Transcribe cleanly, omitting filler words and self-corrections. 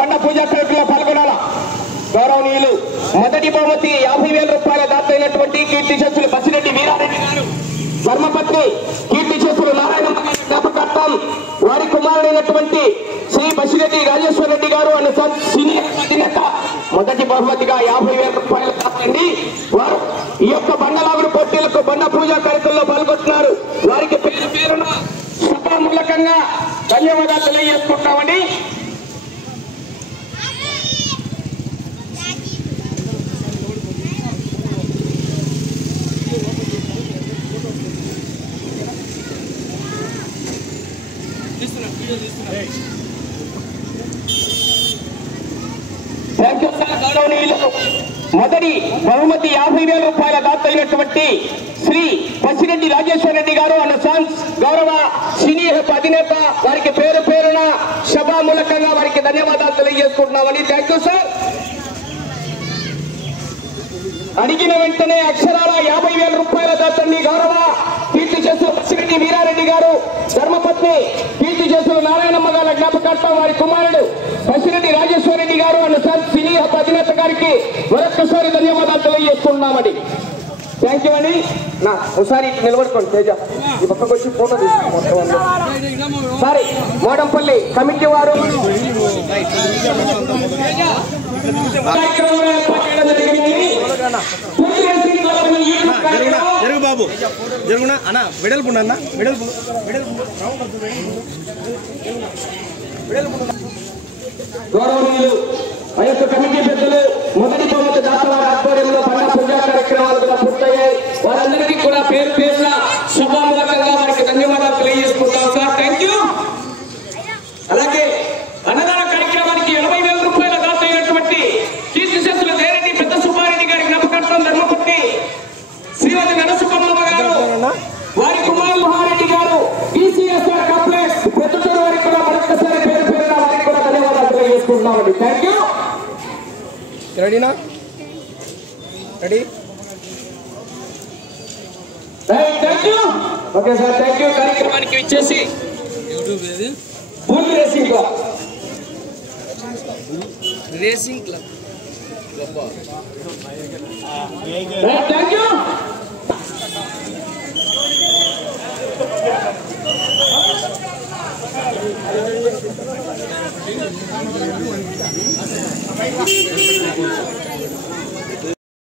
బండ పూజా కార్యక్రమంలో పాల్గొనాల. గౌరవనీయులు మొదటి బహుమతి 50,000 రూపాయల దాతైనటువంటి కీర్తి శేషులు బసిరెడ్డి వీరారెడ్డి గారు, ధర్మపత్ని కీర్తి శేషులు నారాయణ జ్ఞాపకార్థం వారి కుమారుడైనటువంటి శ్రీ బసిరెడ్డి రాజేశ్వర రెడ్డి గారు అనే సీనియర్ అధినేత మొదటి బహుమతిగా 50,000 రూపాయలు దాతండి. వారు ఈ యొక్క బండలాగుడు పోటీలకు బండ పూజా కార్యక్రమంలో పాల్గొంటున్నారు. వారికి పేరు పేరున శుభామూలకంగా ధన్యవాదాలు తెలియజేసుకుంటామండి. మొదటి బహుమతి 50,000 రూపాయల దాతైనటువంటి శ్రీ బసిరెడ్డి రాజేశ్వర రెడ్డి గారు అన్న సాన్స్ గౌరవ సీనియర్ అధినేత వారికి పేరు పేరున సభామూలకంగా వారికి ధన్యవాదాలు తెలియజేసుకుంటున్నామని. Thank you sir. అడిగిన వెంటనే అక్షరాల 50,000 రూపాయల దాతండి గౌరవ కీర్తి చేసులు బసిరెడ్డి వీరారెడ్డి గారు, ధర్మపత్ని కీర్తి చేసులు నారాయణమ్మ గారి జ్ఞాపకార్థం వారి కుమారుడు బసిరెడ్డి రాజేశ్వర రెడ్డి గారు అన్న సార్ సీనియర్ అధినేత గారికి మరొక్కసారి ధన్యవాదాలు తెలియజేస్తున్నామని. థ్యాంక్ యూ అండి. నా ఒకసారి నిలబడుకోండి తేజ, ఈ పక్కకు వచ్చి ఫోటో తీసుకుంటాం. సారీ మోడంపల్లి కమిటీ వారు జరుగు బాబు జరుగునా అన్న వెడల్పు అన్న వెడల్పు గౌరవనీయులు ఆ యొక్క కమిటీ పెద్దలు మొదటి బహుమతి దాతల ఆధ్వర్యంలో బండ పూజా కార్యక్రమాలు కూడా పూర్తయ్యాయి. వారందరికీ కూడా పేరు పేరున శుభామూలకంగా వారికి ధన్యవాదాలు తెలియజేసుకుంటాం సార్. Thank you. అలాగే అన్నదాన కార్యక్రమానికి 80,000 రూపాయల దాత అయినటువంటి కీర్తి శేషులు దేరెడ్డి పెద్ద సుబ్బారెడ్డి గారి జ్ఞాపకార్థం ధర్మపత్ని శ్రీమతి నరసుబ్బమ్మ గారు, వారి కుమారులు మహారెడ్డి గారు, ఈసీఎస్ఆర్ కాంప్లెక్స్ పెద్దచూరు వారికి కూడా మరొకసారి పేరు పేరున వారికి కూడా ధన్యవాదాలు తెలియజేసుకుంటున్నామండి. Thank you. రెడీనా? Ready? Thank you. Okay sir, thank you. కార్యక్రమానికి వచ్చేసి bull racing club racing club thank you.